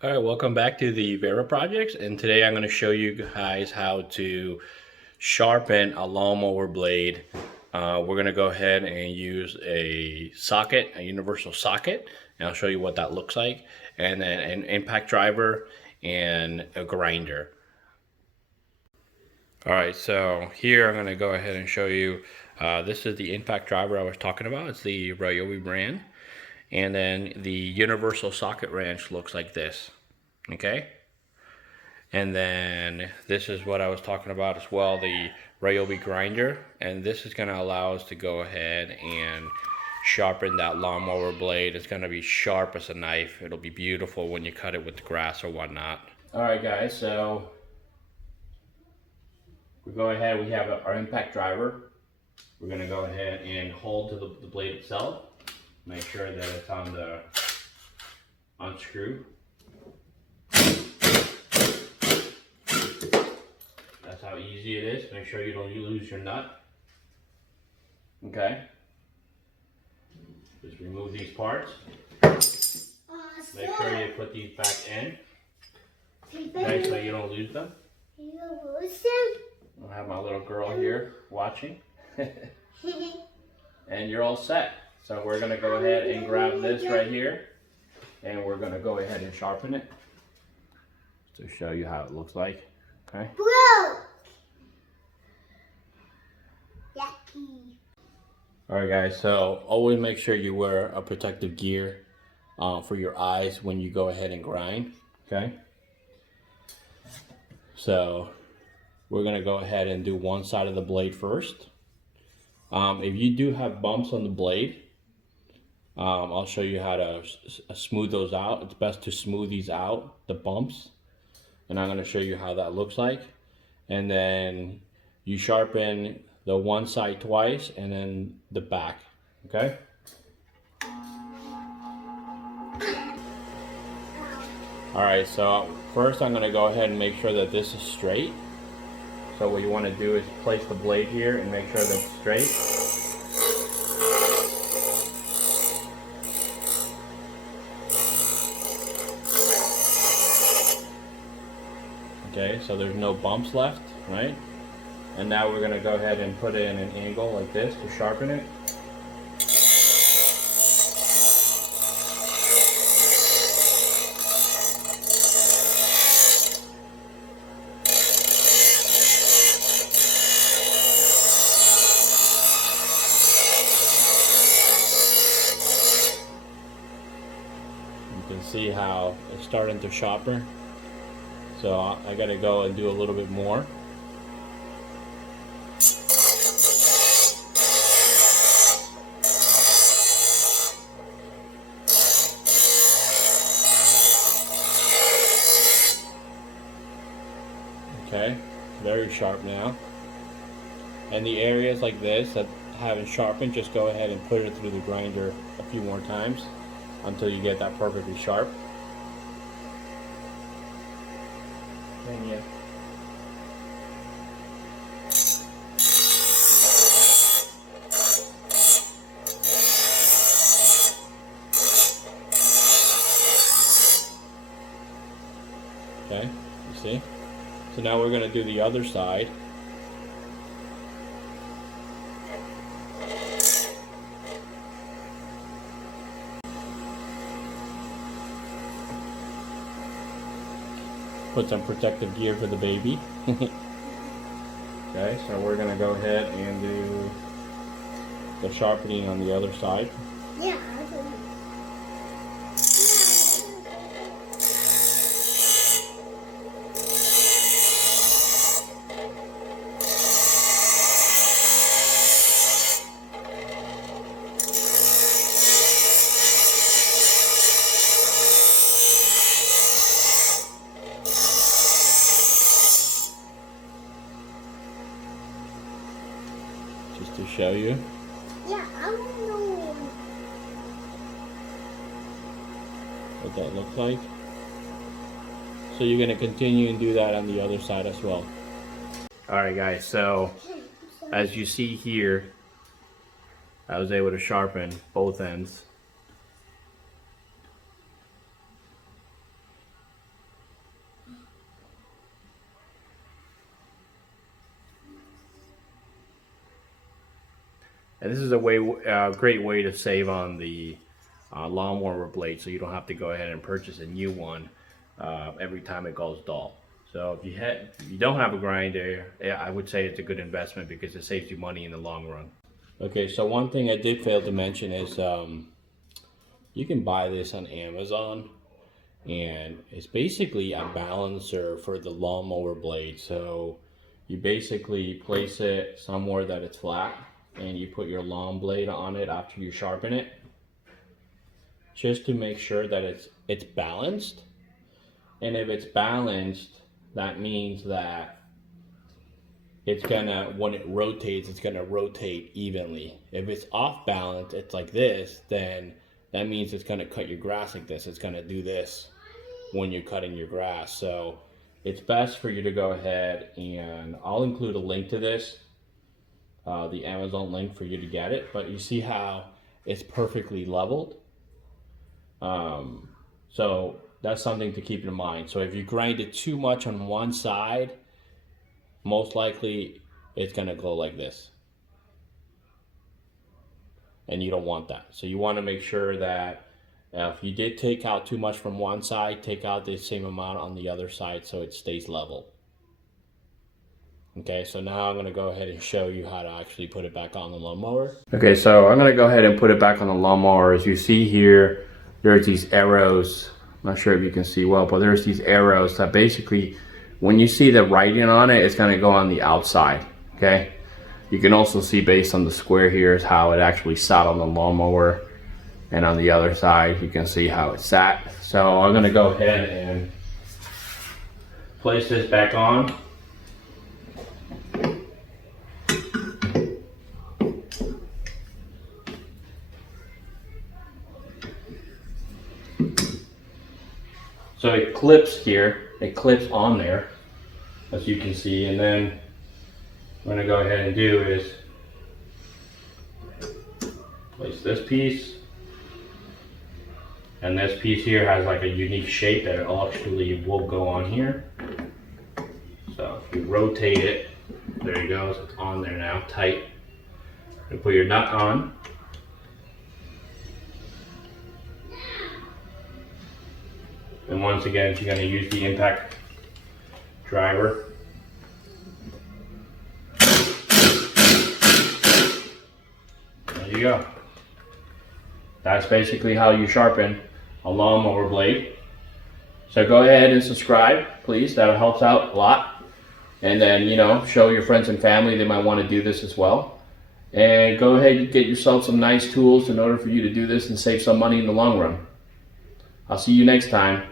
All right, welcome back to the Vera projects, and today I'm going to show you guys how to sharpen a lawnmower blade. We're going to go ahead and use a socket, a universal socket, and I'll show you what that looks like, and then an impact driver and a grinder. All right, so here I'm going to go ahead and show you, this is the impact driver I was talking about. It's the Ryobi brand, and then the universal socket wrench looks like this. Okay. And then this is what I was talking about as well, the Ryobi grinder. And this is going to allow us to go ahead and sharpen that lawnmower blade. It's going to be sharp as a knife. It'll be beautiful when you cut it with the grass or whatnot. Alright guys, so we go ahead, we have our impact driver. We're going to go ahead and hold to the blade itself. Make sure that it's on the unscrew. That's how easy it is. Make sure you don't lose your nut. Okay. Just remove these parts. Make sure you put these back in. Okay, so you don't lose them. I have my little girl here watching. And you're all set. So we're going to go ahead and grab this right here. And we're going to go ahead and sharpen it. To show you how it looks like. Okay. Alright guys, so always make sure you wear a protective gear for your eyes when you go ahead and grind. Okay. So we're going to go ahead and do one side of the blade first. If you do have bumps on the blade, I'll show you how to smooth those out. It's best to smooth these out, the bumps. And I'm going to show you how that looks like. And then you sharpen the one side twice and then the back. Okay? Alright, so first I'm going to go ahead and make sure that this is straight. So what you want to do is place the blade here and make sure that it's straight. Okay, so there's no bumps left, right? And now we're going to go ahead and put it in an angle like this to sharpen it. You can see how it's starting to sharpen. So I got to go and do a little bit more. Okay, very sharp now. And the areas like this that haven't sharpened, just go ahead and put it through the grinder a few more times until you get that perfectly sharp. And yeah. Okay, you see? So now we're going to do the other side. Put some protective gear for the baby. Okay, so we're going to go ahead and do the sharpening on the other side. Yeah. Just to show you. Yeah, I want to know What that looks like. So you're going to continue and do that on the other side as well. Alright guys, so as you see here, I was able to sharpen both ends. And this is a great way to save on the lawnmower blade, so you don't have to go ahead and purchase a new one every time it goes dull. So if you don't have a grinder, yeah, I would say it's a good investment because it saves you money in the long run. Okay, so one thing I did fail to mention is you can buy this on Amazon, and it's basically a balancer for the lawnmower blade. So you basically place it somewhere that it's flat, and you put your lawn blade on it after you sharpen it, just to make sure that it's balanced. And if it's balanced, that means that it's gonna, when it rotates, it's gonna rotate evenly. If it's off balance, it's like this, then that means it's gonna cut your grass like this. It's gonna do this when you're cutting your grass. So it's best for you to go ahead, and I'll include a link to this, the Amazon link for you to get it. But you see how it's perfectly leveled. So that's something to keep in mind. So if you grind it too much on one side, most likely it's gonna go like this. And you don't want that. So you wanna make sure that if you did take out too much from one side, take out the same amount on the other side so it stays level. Okay, so now I'm gonna go ahead and show you how to actually put it back on the lawnmower. Okay, so I'm gonna go ahead and put it back on the lawnmower. As you see here, there's these arrows. I'm not sure if you can see well, but there's these arrows that basically, when you see the writing on it, it's gonna go on the outside, okay? You can also see based on the square here is how it actually sat on the lawnmower. And on the other side, you can see how it sat. So I'm gonna go ahead and place this back on. So it clips here, it clips on there, as you can see, and then what I'm gonna go ahead and do is place this piece, and this piece here has like a unique shape that it actually will go on here. So if you rotate it, there you go, so it's on there now, tight. You put your nut on. And once again, if you're going to use the impact driver, there you go. That's basically how you sharpen a lawnmower blade. So go ahead and subscribe, please. That helps out a lot. And then, you know, show your friends and family they might want to do this as well. And go ahead and get yourself some nice tools in order for you to do this and save some money in the long run. I'll see you next time.